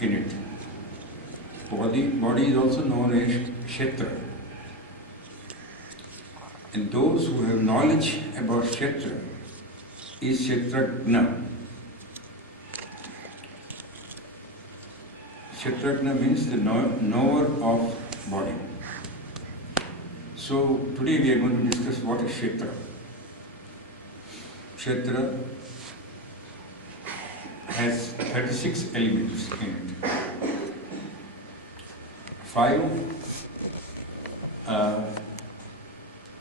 in it. Body is also known as Kshetra. And those who have knowledge about Kshetra is Kshetrajna. Kshetrajna means the knower of body. So today we are going to discuss what is Kshetra. Kshetra has 36 elements in it. 5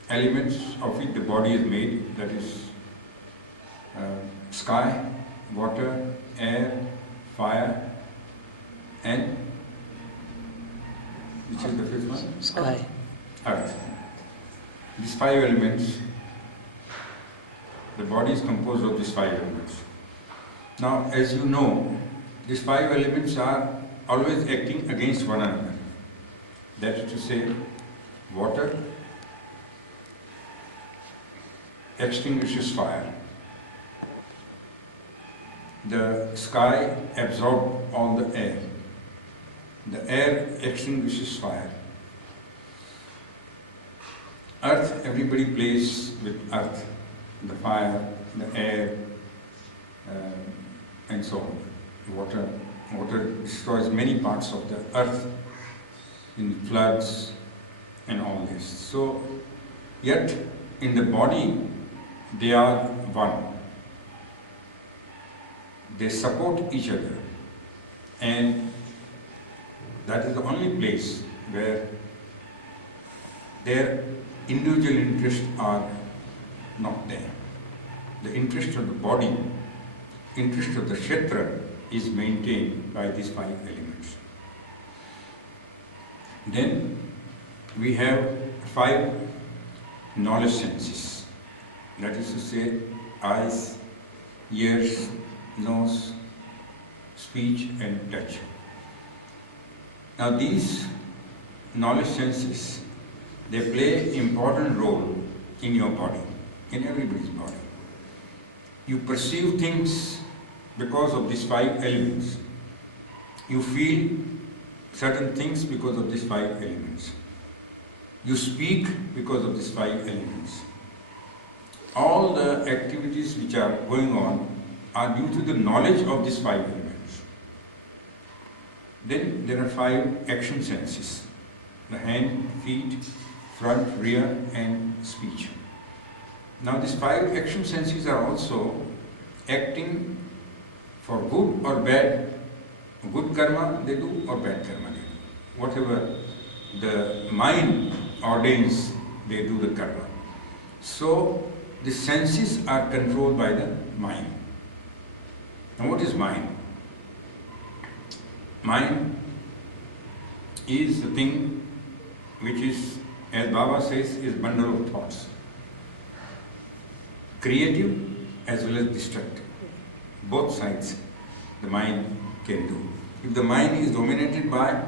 elements of which the body is made, that is sky, water, air, fire, and which is the fifth one? Sky. Earth. These 5 elements, the body is composed of these 5 elements. Now, as you know, these 5 elements are always acting against one another. That is to say, water extinguishes fire. The sky absorbs all the air. The air extinguishes fire. Earth, everybody plays with earth, the fire, the air, and so on. Water destroys many parts of the earth in floods and all this. So, yet in the body, they are one. They support each other, and that is the only place where their individual interests are not there. The interest of the body, interest of the Kshetra is maintained by these 5 elements. Then we have 5 knowledge senses. That is to say, eyes, ears, nose, speech and touch. Now these knowledge senses, they play important role in your body, in everybody's body. You perceive things because of these 5 elements. You feel certain things because of these 5 elements. You speak because of these 5 elements. All the activities which are going on are due to the knowledge of these 5 elements. Then there are 5 action senses: the hand, feet, front, rear, and speech. Now these 5 action senses are also acting for good or bad. Good karma they do or bad karma they do. Whatever the mind ordains, they do the karma. So the senses are controlled by the mind. Now what is mind? Mind is the thing which is, as Baba says, is bundle of thoughts. Creative as well as destructive. Both sides the mind can do. If the mind is dominated by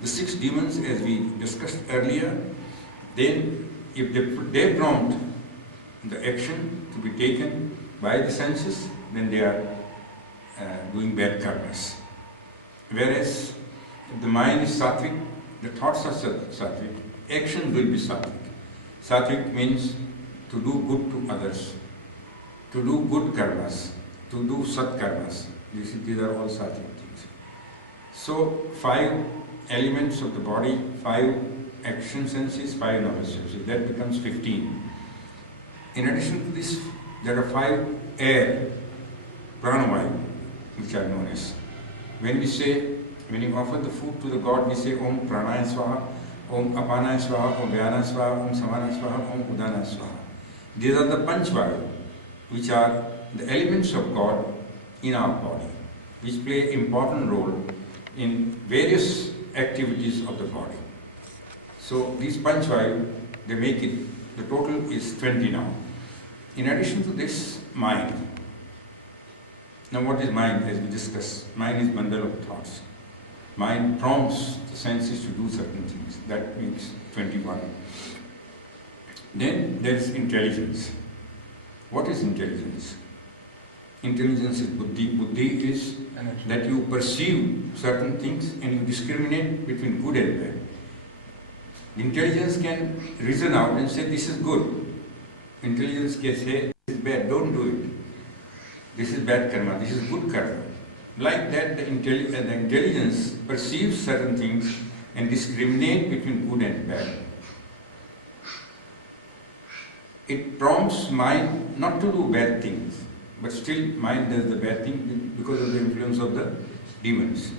the 6 demons, as we discussed earlier, then if they prompt the action to be taken by the senses, then they are doing bad karmas. Whereas if the mind is sattvic, the thoughts are sattvic, action will be sattvic. Sattvic means to do good to others, to do good karmas, to do sat karmas. These are all sattvic things. So 5 elements of the body, 5 action senses, 5 knowledge senses, that becomes 15. In addition to this, there are 5 air, pranavayu, which are known as. When you offer the food to the god, we say Om Pranaya Swaha, Om Apanaya Swaha, Om Vyana Swaha, Om Samana Swaha, Om Udana Swaha. These are the Panchvayu, which are the elements of God in our body, which play important role in various activities of the body. So these Panchvayu, they make it, the total is 20 now. In addition to this, mind. Now what is mind, as we discussed? Mind is bundle of thoughts. Mind prompts the senses to do certain things. That makes 21. Then there is intelligence. What is intelligence? Intelligence is buddhi. Buddhi is that you perceive certain things and you discriminate between good and bad. Intelligence can reason out and say this is good. Intelligence can say this is bad, don't do it. This is bad karma, this is good karma. Like that, the intelligence perceives certain things and discriminates between good and bad. It prompts mind not to do bad things, but still mind does the bad thing because of the influence of the demons.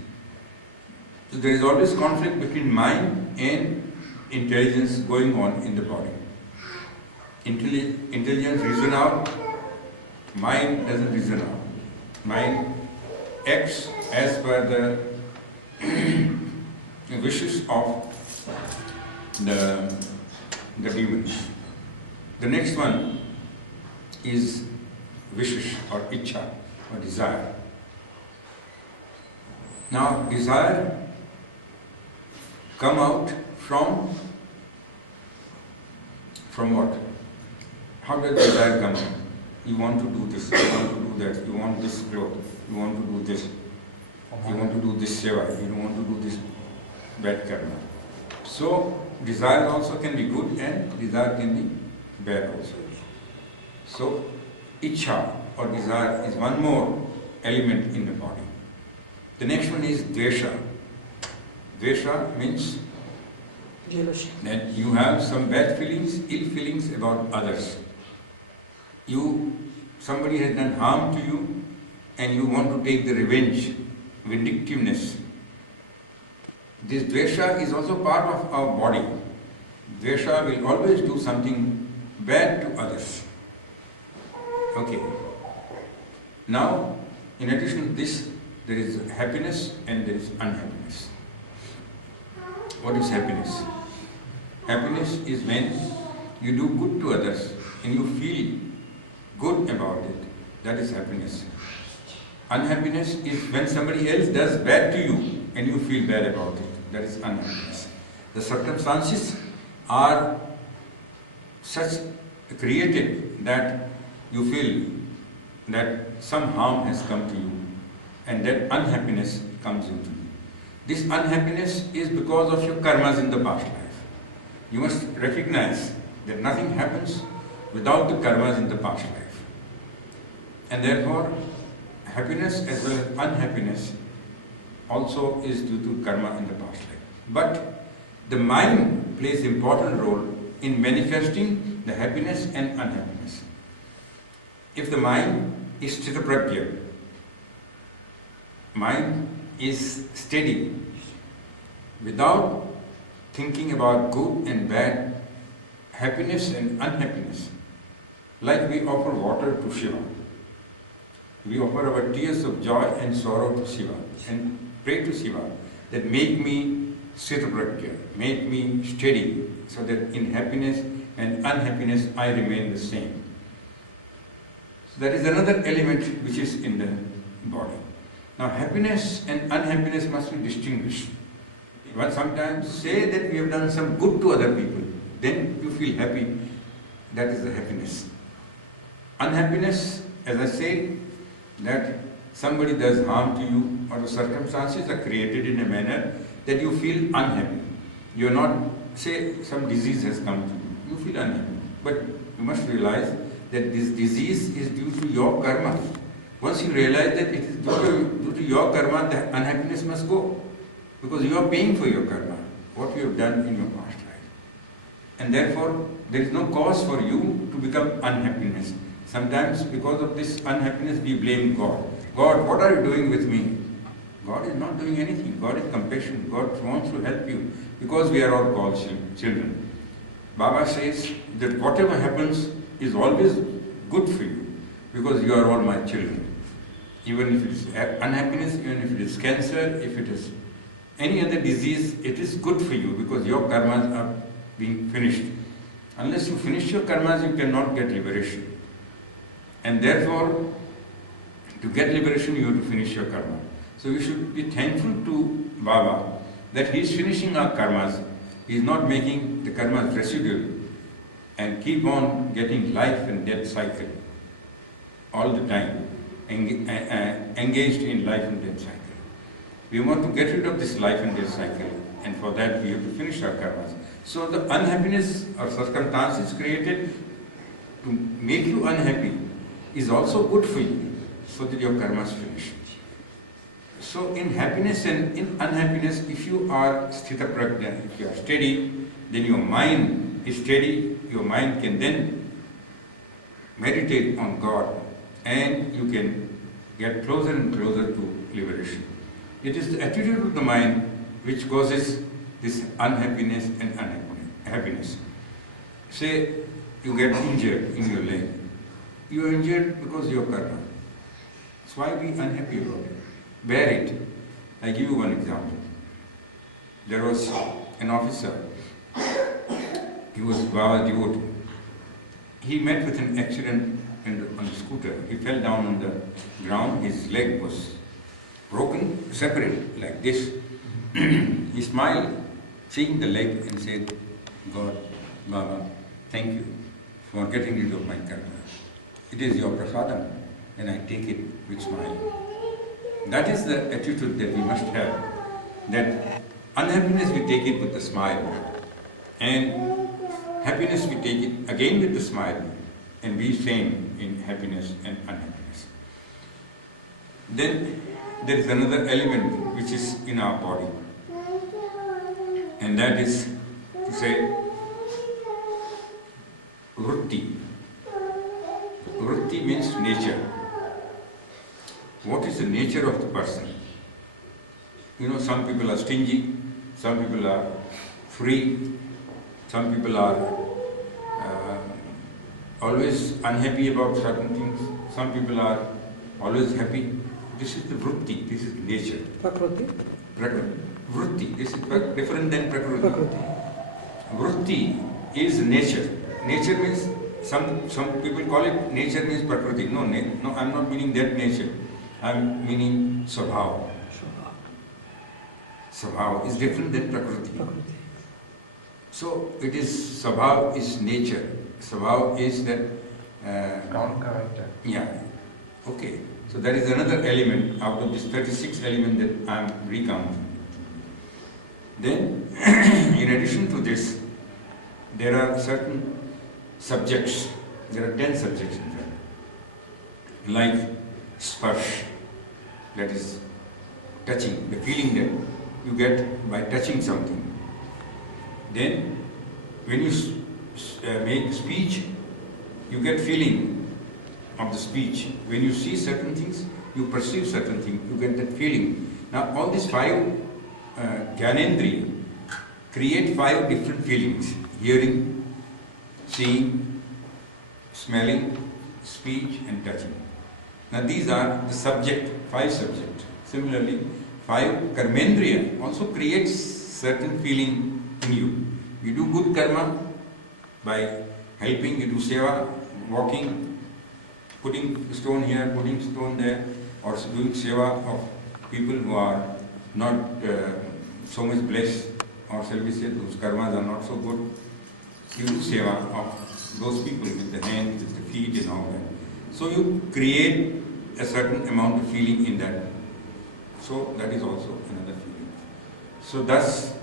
So there is always conflict between mind and intelligence going on in the body. Intelligence reason out, mind doesn't reason out. Mind acts as per the wishes of the demons. The next one is wishes or ichha or desire. Now desire come out from what? How does desire come out? You want to do this, you want to do that, you want this cloth, you want to do this, you want to do this seva, you don't want to do this bad karma. So desire also can be good and desire can be bad also. So ichha or desire is one more element in the body. The next one is dvesha. Dvesha means that you have some bad feelings, ill feelings about others. Somebody has done harm to you and you want to take the revenge, vindictiveness. This dvesha is also part of our body. Dvesha will always do something bad to others. Okay. Now, in addition to this, there is happiness and there is unhappiness. What is happiness? Happiness is when you do good to others and you feel good about it. That is happiness. Unhappiness is when somebody else does bad to you and you feel bad about it. That is unhappiness. The circumstances are such created that you feel that some harm has come to you and that unhappiness comes into you. This unhappiness is because of your karmas in the past life. You must recognize that nothing happens without the karmas in the past life. And therefore, happiness as well as unhappiness also is due to karma in the past life. But the mind plays an important role in manifesting the happiness and unhappiness. If the mind is sthita-prajna, mind is steady, without thinking about good and bad, happiness and unhappiness, like we offer water to Shiva. We offer our tears of joy and sorrow to Shiva and pray to Shiva that make me sthita-prajna, make me steady, so that in happiness and unhappiness I remain the same. So that is another element which is in the body. Now happiness and unhappiness must be distinguished. One sometimes say that we have done some good to other people, then you feel happy, that is the happiness. Unhappiness, as I said, that somebody does harm to you or the circumstances are created in a manner that you feel unhappy. You are not, say some disease has come to you, you feel unhappy. But you must realize that this disease is due to your karma. Once you realize that it is due to your karma, the unhappiness must go. Because you are paying for your karma, what you have done in your past life. And therefore, there is no cause for you to become unhappiness. Sometimes because of this unhappiness we blame God. God, what are you doing with me? God is not doing anything. God is compassion. God wants to help you because we are all called children. Baba says that whatever happens is always good for you because you are all my children. Even if it is unhappiness, even if it is cancer, if it is any other disease, it is good for you because your karmas are being finished. Unless you finish your karmas, you cannot get liberation. And therefore, to get liberation, you have to finish your karma. So we should be thankful to Baba that he is finishing our karmas. He is not making the karmas residual and keep on getting life and death cycle all the time. engaged in life and death cycle. We want to get rid of this life and death cycle, and for that we have to finish our karmas. So the unhappiness or circumstances created to make you unhappy is also good for you, so that your karmas finish. So in happiness and in unhappiness, if you are sthita prajna, if you are steady, then your mind is steady, your mind can then meditate on God, and you can get closer and closer to liberation. It is the attitude of the mind which causes this unhappiness and happiness. Say you get injured in your leg. You are injured because of your karma. So why be unhappy about it? Bear it. I give you one example. There was an officer. He was Baba devotee. He met with an accident on the scooter. He fell down on the ground. His leg was broken, separate like this. He smiled, seeing the leg, and said, God, Baba, thank you for getting rid of my karma. It is your prasadam, and I take it with smile. That is the attitude that we must have. That unhappiness we take it with a smile, and happiness we take it again with a smile, and be same in happiness and unhappiness. Then there is another element which is in our body, and that is to say vritti. Vritti means nature. What is the nature of the person? You know, some people are stingy, some people are free, some people are always unhappy about certain things, some people are always happy. This is the vritti, this is nature. Prakriti? Vritti, this is different than prakriti. Vritti is nature. Nature means, some people call it nature means prakriti. No, I'm not meaning that nature. I'm meaning svabhav. Svabhav is different than prakriti. So it is, svabhav is nature. Svabhav is that ground character. Yeah. Okay. So that is another element out of this 36 element that I am recounting. Then, in addition to this, there are certain subjects. There are 10 subjects in fact. Like sparsh, that is touching, the feeling that you get by touching something. Then, when you make speech, you get feeling of the speech. When you see certain things, you perceive certain things, you get that feeling. Now all these 5 Gyanendriya create 5 different feelings: hearing, seeing, smelling, speech and touching. Now these are the subject, 5 subjects. Similarly, 5 Karmendriya also creates certain feeling in you. You do good karma by helping, you do seva, walking, putting stone here, putting stone there, or doing seva of people who are not so much blessed, or shall we say those karmas are not so good. You do seva of those people with the hands, with the feet and all that. So you create a certain amount of feeling in that. So that is also another feeling. So thus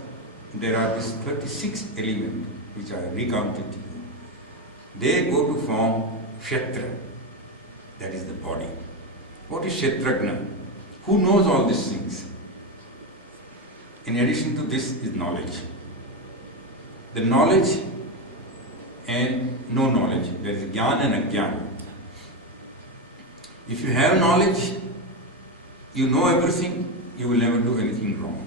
there are these 36 elements which I recounted to you. They go to form Kshetra, that is the body. What is Kshetrajna? Who knows all these things? In addition to this is knowledge. The knowledge and no knowledge. There is Jnana and Ajnana. If you have knowledge, you know everything, you will never do anything wrong.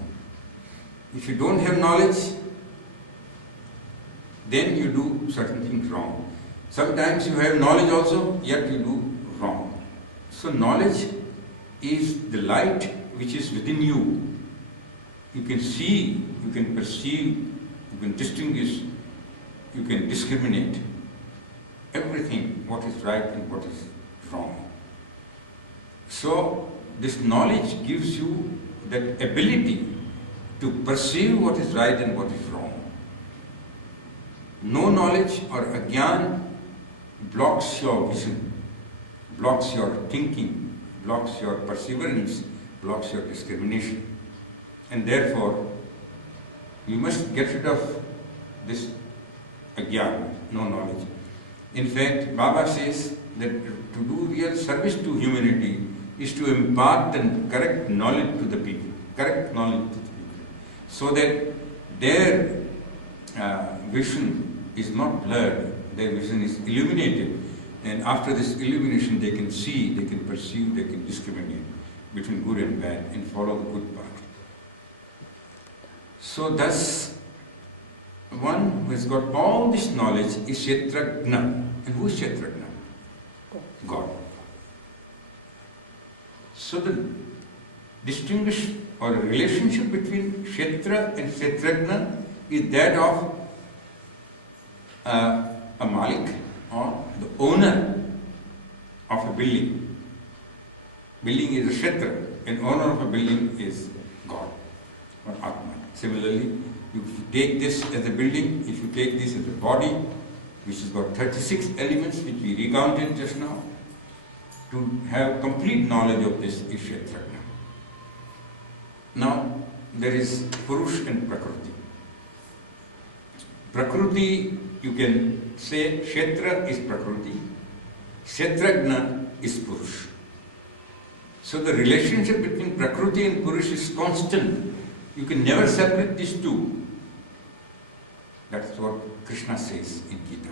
If you don't have knowledge, then you do certain things wrong. Sometimes you have knowledge also, yet you do wrong. So knowledge is the light which is within you. You can see, you can perceive, you can distinguish, you can discriminate everything, what is right and what is wrong. So this knowledge gives you that ability to perceive what is right and what is wrong. No knowledge or ajnan blocks your vision, blocks your thinking, blocks your perseverance, blocks your discrimination. And therefore, you must get rid of this ajnana, no knowledge. In fact, Baba says that to do real service to humanity is to impart the correct knowledge to the people, so that their vision is not blurred, their vision is illuminated, and after this illumination they can see, they can perceive, they can discriminate between good and bad and follow the good path. So thus, one who has got all this knowledge is Kshetrajna. And who is Kshetrajna? God. So the distinguish or relationship between Kshetra and Kshetrajna is that of a Malik or the owner of a building. Building is a Kshetra, and owner of a building is God or Atma. Similarly, if you take this as a building, if you take this as a body, which has got 36 elements, which we recounted just now, to have complete knowledge of this is Kshetrajna. Now, there is Purush and Prakriti. Prakriti, you can say Kshetra is Prakriti, Kshetrajna is Purush. So the relationship between Prakriti and Purush is constant. You can never separate these two. That's what Krishna says in Gita,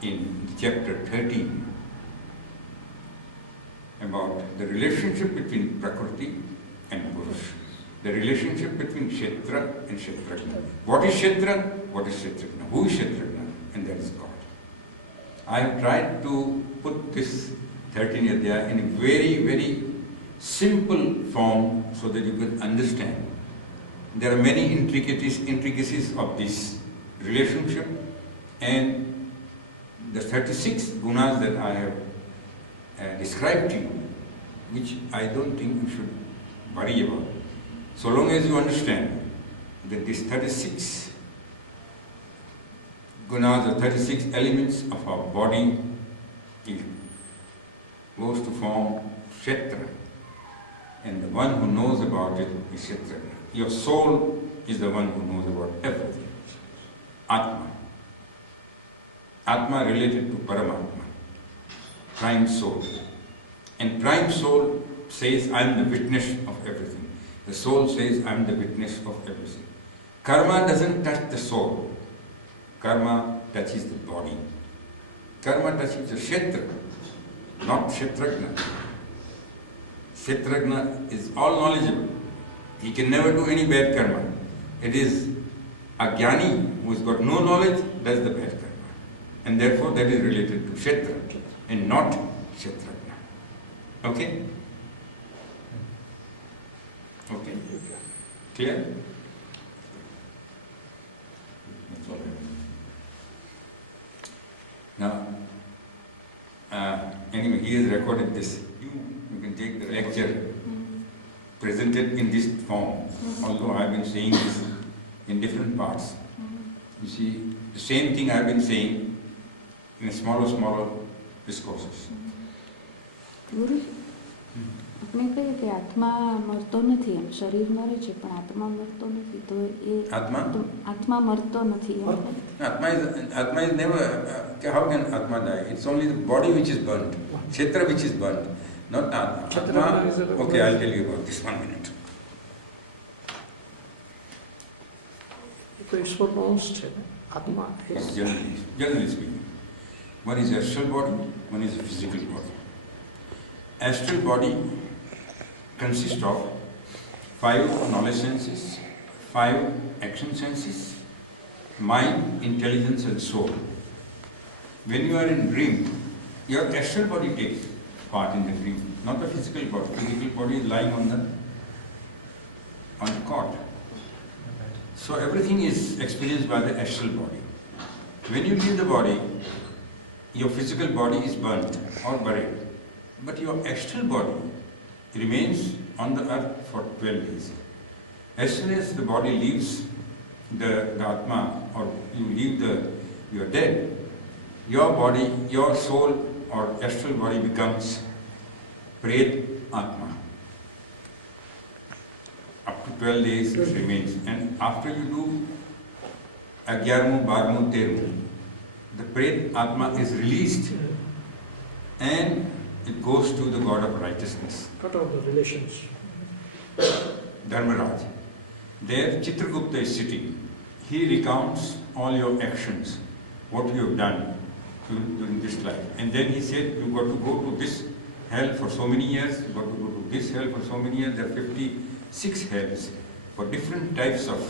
in chapter 13, about the relationship between Prakriti and Purush, the relationship between Kshetra and Kshetrajna. What is Kshetra? What is Kshetrajna? Who is Kshetrajna? And that is God. I have tried to put this 13 Adhyaya in a very, very simple form so that you can understand. There are many intricacies of this relationship, and the 36 gunas that I have described to you, which I don't think you should worry about. So long as you understand that these 36 gunas or 36 elements of our body goes to form Kshetra, and the one who knows about it is Kshetrajna. Your soul is the one who knows about everything. Atma. Atma related to Paramatma, prime soul. And prime soul says, I am the witness of everything. The soul says, I am the witness of everything. Karma doesn't touch the soul. Karma touches the body. Karma touches the Kshetra, not Kshetrajna. Kshetrajna is all knowledgeable. He can never do any bad karma. It is a jnani who has got no knowledge does the bad karma. And therefore that is related to Kshetra and not Kshetrajna. Okay? Okay? Clear? That's all I have. Now, anyway, he has recorded this. You can take the lecture presented in this form, although I have been saying this in different parts. You see, the same thing I have been saying in smaller discourses. Guruji, આપણે કહીએ કે આત્મા મરતો નથી, એમ શરીર મરે છે પણ આત્મા મરતો નથી, તો એ આત્મા મરતો નથી. Atma is never, how can Atma die? It's only the body which is burnt, Kshetra which is burnt, not Atma. Atma, okay, I'll tell you about this 1 minute. So ईश्वर નો અંશ છે ને આત્મા. Generally speaking, one is astral body, one is a physical body. Astral body consists of 5 knowledge senses, 5 action senses, mind, intelligence and soul. When you are in dream, your astral body takes part in the dream, not the physical body. Physical body is lying on the cot. So everything is experienced by the astral body. When you leave the body, your physical body is burnt or buried. But your astral body remains on the earth for 12 days. As soon as the body leaves the Atma, or you leave you are dead, your body, your soul or astral body becomes Pret Atma. Up to 12 days it remains. And after you do 11, 12, 13, the Pret Atma is released and it goes to the God of righteousness. Cut off the relations. Dharmaraj. There Chitragupta is sitting. He recounts all your actions, what you have done during this life. And then he said, you got to go to this hell for so many years, you got to go to this hell for so many years. There are 56 hells for different types of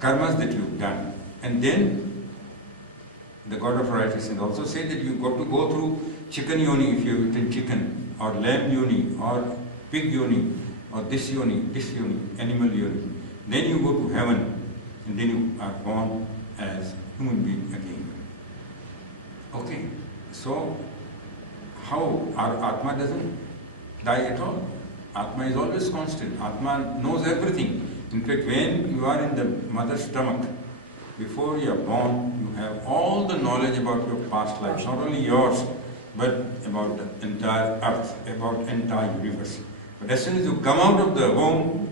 karmas that you've done. And then the God of righteousness also said that you got to go through chicken yoni if you've eaten chicken, or lamb yoni, or pig yoni, or this yoni, animal yoni. Then you go to heaven, and then you are born as human being again. Okay, so how our Atma doesn't die at all? Atma is always constant. Atma knows everything. In fact, when you are in the mother's stomach, before you are born, you have all the knowledge about your past life, not only yours, but about the entire earth, about the entire universe. But as soon as you come out of the womb,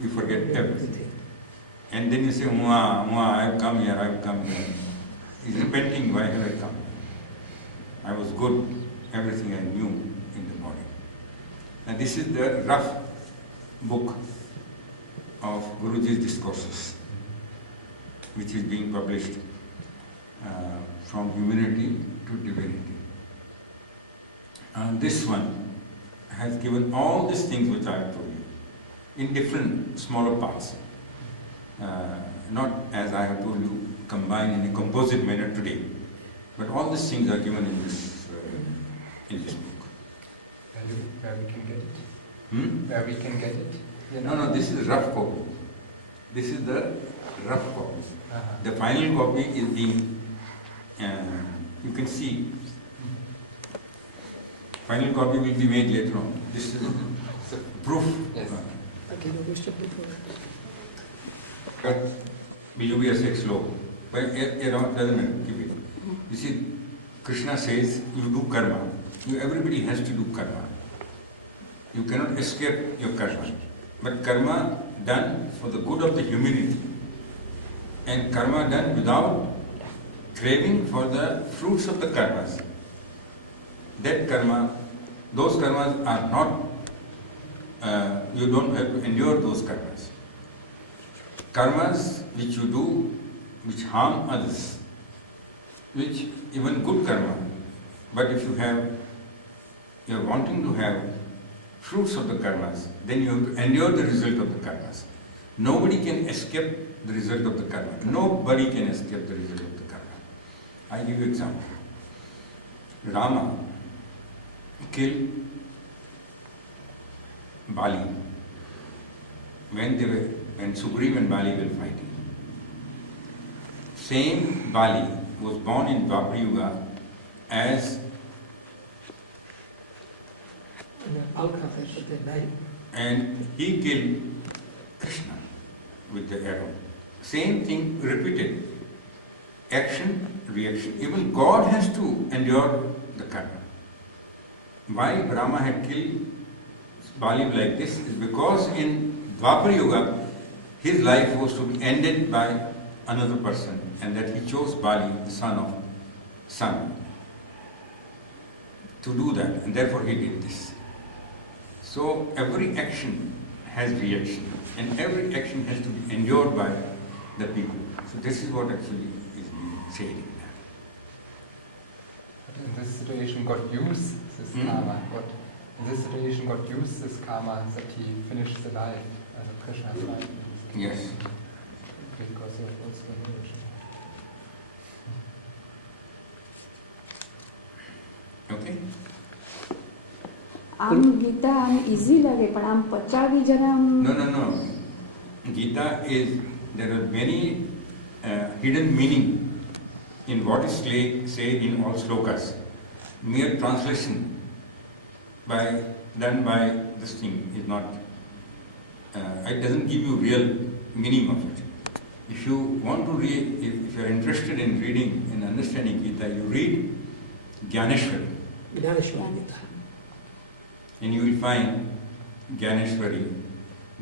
you forget everything. And then you say, I've come here, I've come here. He's repenting, why have I come? I was good, everything I knew in the body. And this is the rough book of Guruji's Discourses, which is being published from humanity to divinity. And this one has given all these things which I have told you in different smaller parts. Not as I have told you, combined in a composite manner today. But all these things are given in this book. Where we can get it? Where we can get it? No, this is a rough copy. This is the rough copy. The final copy is being, you can see, final copy will be made later on. This is proof. Yes. But will be a sex law. But it doesn't matter. Keep it. You see, Krishna says you do karma. Everybody has to do karma. You cannot escape your karma. But karma done for the good of the humanity, and karma done without craving for the fruits of the karmas. That karma, those karmas are not, you don't have to endure those karmas. Karmas which you do, which harm others, which even good karma, but if you are wanting to have fruits of the karmas, then you have to endure the result of the karmas. Nobody can escape the result of the karma. Nobody can escape the result of the karma. I give you an example. Rama killed Bali when Sugriva and Bali were fighting. Same Bali was born in Dwapar Yuga as and he killed Krishna with the arrow. Same thing repeated. Action, reaction. Even God has to endure the karma. Why Brahma had killed Bali like this is because in Dwapar Yuga his life was to be ended by another person, and that he chose Bali, the son of Sun, to do that, and therefore he did this. So every action has reaction, and every action has to be endured by the people. So this is what actually is being said in that. But in this situation, God used this karma. In this situation, God used this karma that he finished the life, Krishna's life. Yes. Because of what's revelation. Okay. આમ ગીતા આમ easy લાગે પણ આમ પચાવી જરા No. Gita is, there are many hidden meaning in what is said in all slokas. Mere translation done by this thing is not, it doesn't give you real meaning of it. If you want to read, if you are interested in reading and understanding Gita, you read Gyaneshwari. And you will find Gyaneshwari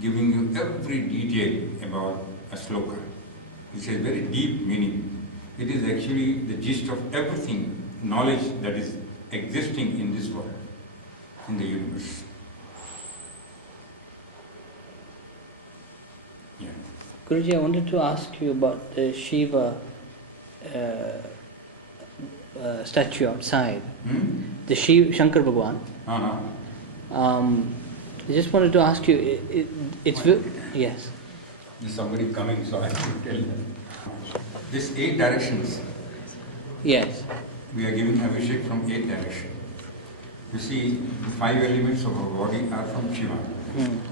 giving you every detail about a sloka. It has very deep meaning. It is actually the gist of everything, knowledge that is existing in this world, in the universe. Yeah. Guruji, I wanted to ask you about the Shiva statue outside. The Shankar Bhagwan. I just wanted to ask you, yes. There's somebody coming, so I can tell them. These 8 directions. Yes. We are giving Abhishek from 8 directions. You see, the 5 elements of our body are from Shiva.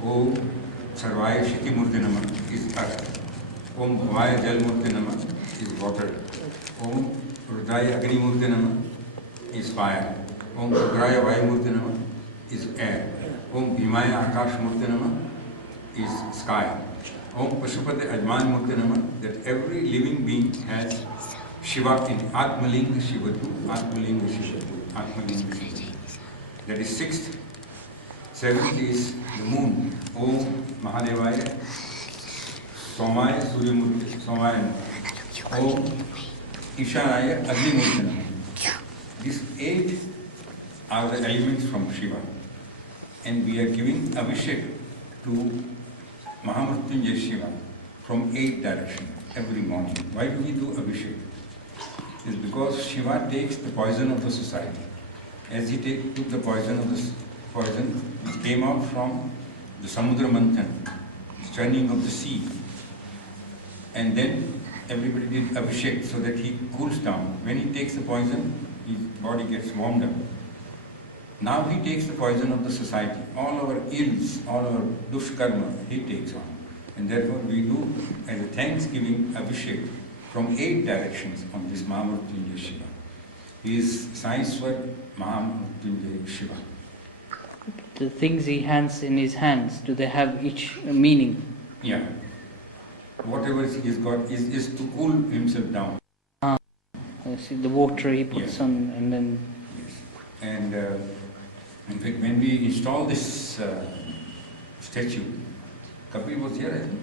Om Sarvaya Shiti Murti Nama is earth. Om Bhavaya Jal Murti Nama is water. Om Rudaya Agni Murti Nama is fire. Om Ugraya Vayu Murti Nama is air. Om Bhimaya Akash Murti Nama is sky. Om Pashupati Ajman Murti Nama, that every living being has Shiva in Atmalinga Shivatu, Atmalinga Shivatu, Atmalinga Shivatu. That is 6th. 7th is the moon. Om Mahadevaya, Somaya Suryamurti, Somaya. Om Ishanaya Agni Murti Nama. These 8 are the elements from Shiva. And we are giving Abhishek to Mahamrutyunjay Shiva from 8 directions every morning. Why do we do Abhishek? It's because Shiva takes the poison of the society. As he took the poison of the poison which came out from the Samudra Manthan, the churning of the sea. And then everybody did Abhishek so that he cools down. When he takes the poison, his body gets warmed up. Now he takes the poison of the society. All our ills, all our dushkarma, he takes on. And therefore we do, as a thanksgiving, Abhishek from 8 directions on this Mahamrutyunjay Shiva. He is Saiswar Mahamrutyunjay Shiva. The things he has in his hands, do they have each meaning? Yeah. Whatever he's got is to cool himself down. I see the water he puts Yes. on and then... Yes. And in fact, when we install this statue, Kapil was here, I think?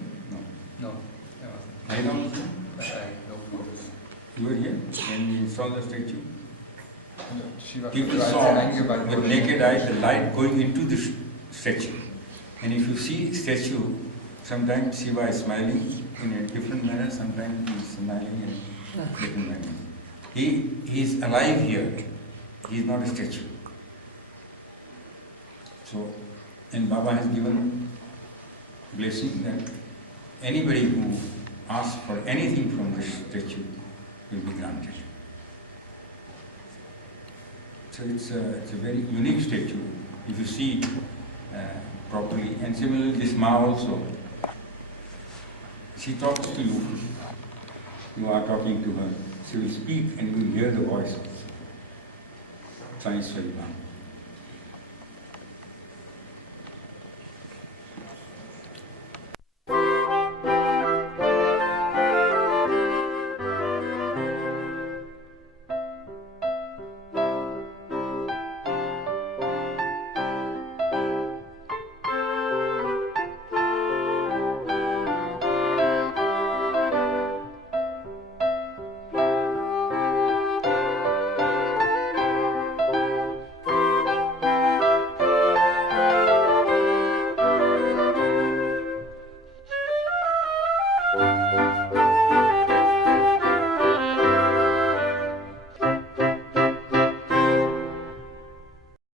No. No, I wasn't. I don't know. But I know. You were here when we installed the statue? Shiva People saw with naked eye the light going into the statue. And if you see statue, sometimes Shiva is smiling in a different manner, sometimes he is smiling in a different manner. He is alive here. He is not a statue. So, and Baba has given blessing that anybody who asks for anything from this statue will be granted. So it's a very unique statue if you see properly. And similarly, this Ma also, she talks to you. You are talking to her. She will speak and you will hear the voice. Science very well.